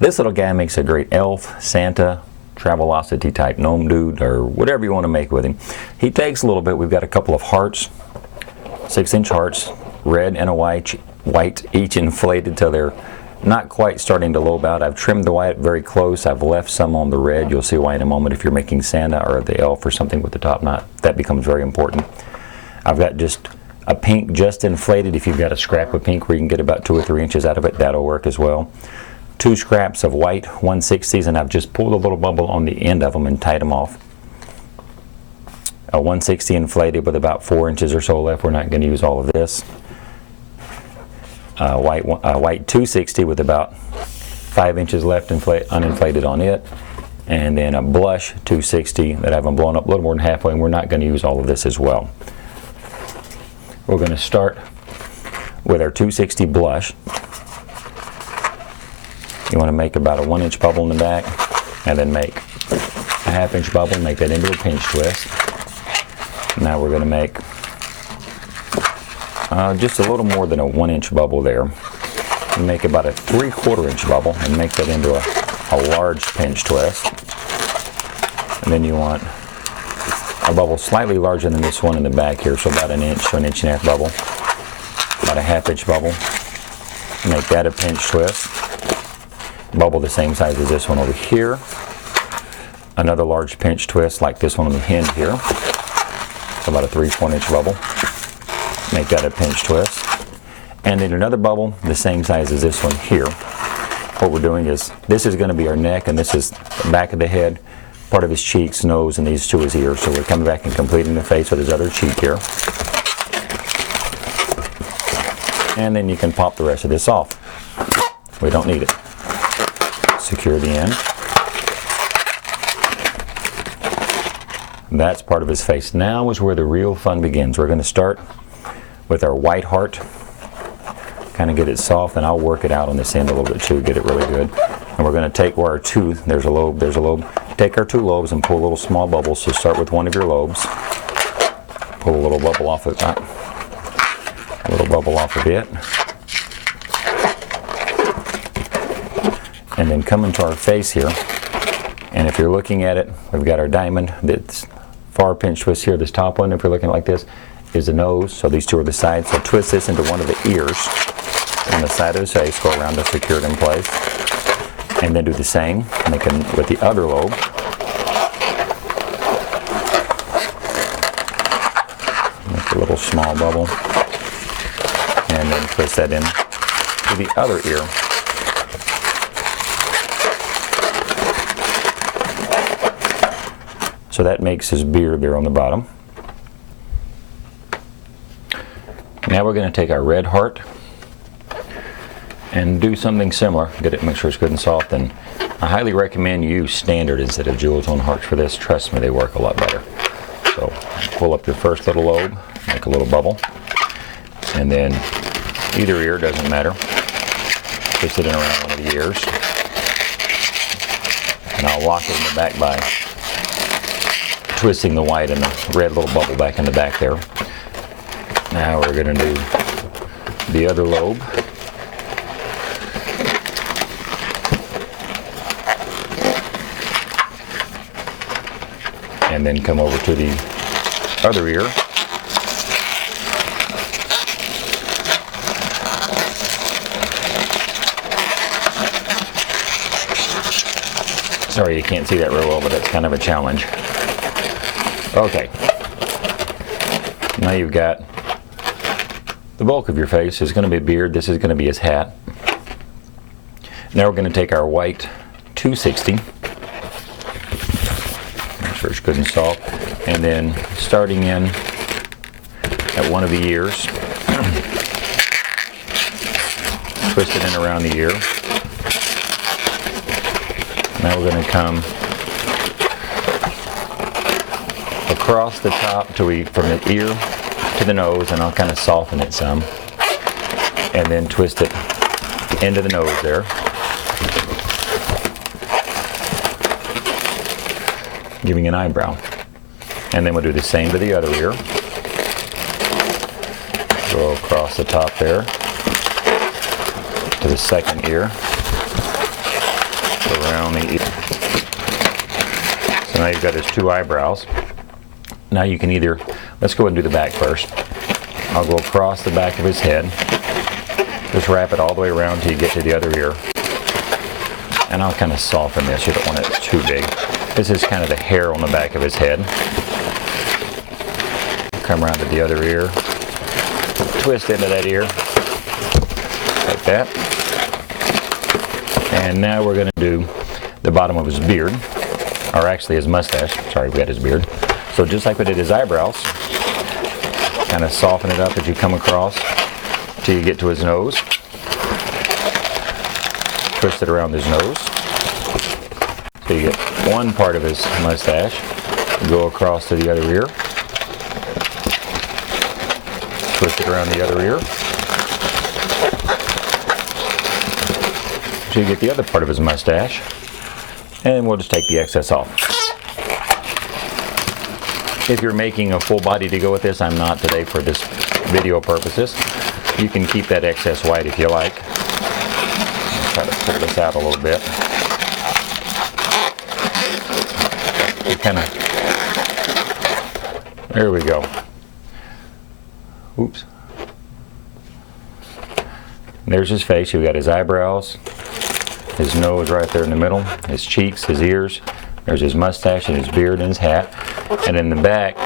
This little guy makes a great elf, Santa, Travelocity type gnome dude, or whatever you want to make with him. He takes a little bit. We've got a couple of hearts, 6-inch hearts, red and a white, each inflated till they're not quite starting to lobe out. I've trimmed the white very close. I've left some on the red. You'll see why in a moment if you're making Santa or the elf or something with the top knot. That becomes very important. I've got just a pink just inflated. If you've got a scrap of pink where you can get about 2 or 3 inches out of it, that'll work as well. 2 scraps of white 1/60s, and I've just pulled a little bubble on the end of them and tied them off. A 1/60 inflated with about 4 inches or so left. We're not going to use all of this. White 260 with about 5 inches left uninflated on it, and then a blush 260 that I haven't blown up a little more than halfway, and we're not going to use all of this as well. We're going to start with our 260 blush. You want to make about a 1-inch bubble in the back, and then make a 1/2-inch bubble, make that into a pinch twist. Now we're going to make just a little more than a 1-inch bubble there. And make about a 3/4-inch bubble and make that into a large pinch twist. And then you want a bubble slightly larger than this one in the back here, so about 1 inch to 1.5 inch bubble. About a 1/2-inch bubble. Make that a pinch twist. Bubble the same size as this one over here. Another large pinch twist like this one on the end here. So about a 3/4-inch bubble. Make that a pinch twist. And then another bubble the same size as this one here. What we're doing is, this is going to be our neck, and this is the back of the head, part of his cheeks, nose, and these 2 his ears. So we're coming back and completing the face with his other cheek here. And then you can pop the rest of this off. We don't need it. Secure the end. That's part of his face. Now is where the real fun begins. We're going to start with our white heart. Kind of get it soft, and I'll work it out on this end a little bit too, get it really good. And we're going to take where our two, there's a lobe, take our 2 lobes and pull little small bubbles. So start with one of your lobes. Pull a little bubble off of that. A little bubble off of it. And then come into our face here, and if you're looking at it, we've got our diamond. This far pinch twist here, this top one, if you're looking like this, is the nose, so these 2 are the sides. So twist this into one of the ears on the side of his face, go around to secure it in place, and then do the same, making with the other lobe. Make a little small bubble, and then twist that in to the other ear. So that makes his beard there on the bottom. Now we're going to take our red heart and do something similar. Get it, make sure it's good and soft. And I highly recommend you use standard instead of jewel tone hearts for this. Trust me, they work a lot better. So pull up your first little lobe, make a little bubble, and then either ear, doesn't matter. Twist it in around one of the ears. And I'll lock it in the back by twisting the white and the red little bubble back in the back there. Now we're going to do the other lobe. And then come over to the other ear. Sorry you can't see that real well, but that's kind of a challenge. Okay, now you've got the bulk of your face is going to be beard. This is going to be his hat. Now we're going to take our white 260. Make sure it's good and soft. And then starting in at one of the ears, twist it in around the ear. Now we're going to come across the top from the ear to the nose, and I'll kind of soften it some, and then twist it into the nose there. Giving an eyebrow. And then we'll do the same to the other ear. Go across the top there to the second ear. around the ear. So now you've got his two eyebrows. Now you can either, let's go ahead and do the back first. I'll go across the back of his head. Just wrap it all the way around till you get to the other ear. And I'll kind of soften this. You don't want it too big. This is kind of the hair on the back of his head. Come around to the other ear. Twist into that ear. Like that. And now we're going to do the bottom of his beard. Or actually his mustache. Sorry, we got his beard. So just like we did his eyebrows, kind of soften it up as you come across till you get to his nose. Twist it around his nose. So you get one part of his mustache. Go across to the other ear. Twist it around the other ear. So you get the other part of his mustache. And we'll just take the excess off. If you're making a full body to go with this, I'm not today for this video purposes. You can keep that excess white if you like. I'll try to pull this out a little bit. There we go. Oops. There's his face. You've got his eyebrows, his nose right there in the middle, his cheeks, his ears. There's his mustache and his beard and his hat. And in the back,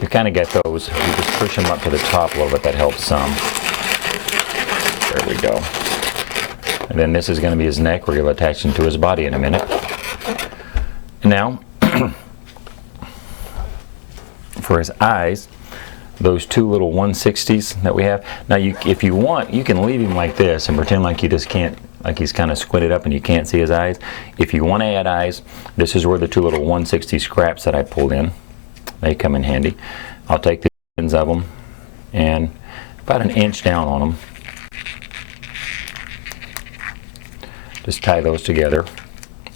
you kind of get those. You just push them up to the top a little bit. That helps some. There we go. And then this is going to be his neck. We're going to attach him to his body in a minute. Now, for his eyes, those two little 160s that we have. Now, if you want, you can leave him like this and pretend like you just can't, like he's kind of squinted up and you can't see his eyes. If you want to add eyes, this is where the two little 160 scraps that I pulled in, they come in handy. I'll take the ends of them and about an inch down on them. Just tie those together,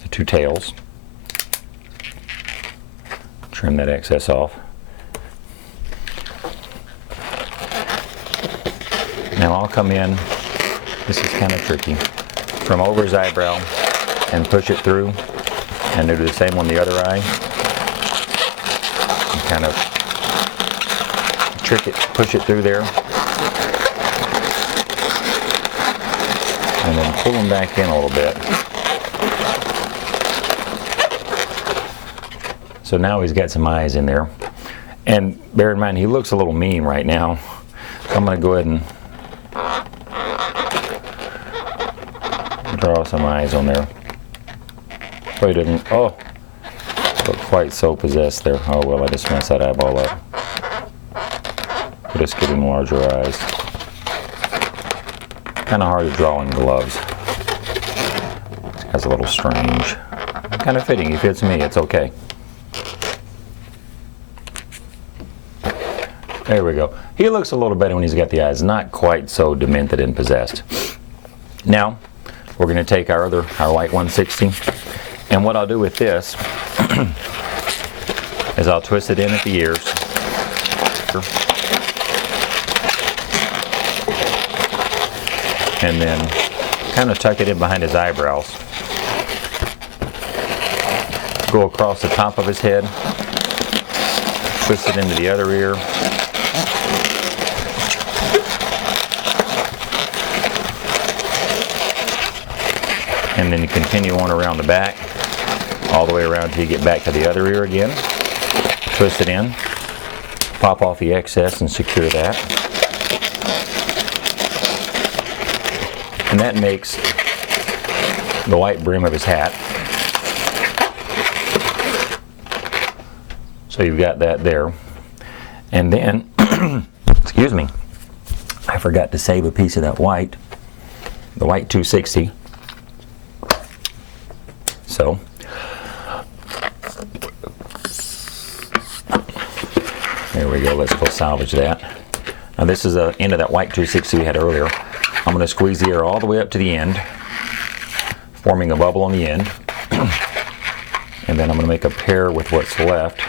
the two tails. Trim that excess off. Now I'll come in, this is kind of tricky, from over his eyebrow and push it through, and do the same on the other eye. And kind of trick it, push it through there, and then pull them back in a little bit. So now he's got some eyes in there. And bear in mind, he looks a little mean right now. So I'm going to go ahead and draw some eyes on there. So he doesn't, look quite so possessed there. Oh well, I just messed that eyeball up. We'll just get him larger eyes. Kind of hard to draw in gloves. That's a little strange. Kind of fitting. He fits me. It's okay. There we go. He looks a little better when he's got the eyes. Not quite so demented and possessed. Now, we're going to take our white 160, and what I'll do with this is I'll twist it in at the ears. And then kind of tuck it in behind his eyebrows. Go across the top of his head. Twist it into the other ear. And then you continue on around the back, all the way around till you get back to the other ear again. Twist it in, pop off the excess and secure that. And that makes the white brim of his hat. So you've got that there. And then, excuse me, I forgot to save a piece of that white, the white 260. So, there we go. Let's go salvage that. Now this is the end of that white 260 we had earlier. I'm going to squeeze the air all the way up to the end, forming a bubble on the end. And then I'm going to make a pair with what's left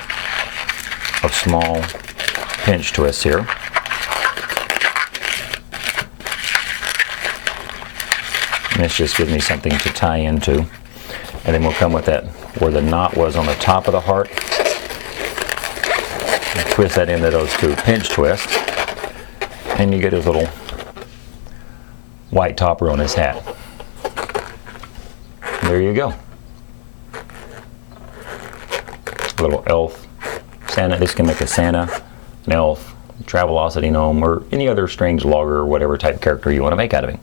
of small pinch twists here. this just gives me something to tie into. And then we'll come with that where the knot was on the top of the heart. And twist that into those two pinch twists. And you get his little white topper on his hat. There you go. Little elf Santa. This can make a Santa, an elf, Travelocity gnome, or any other strange logger or whatever type character you want to make out of him.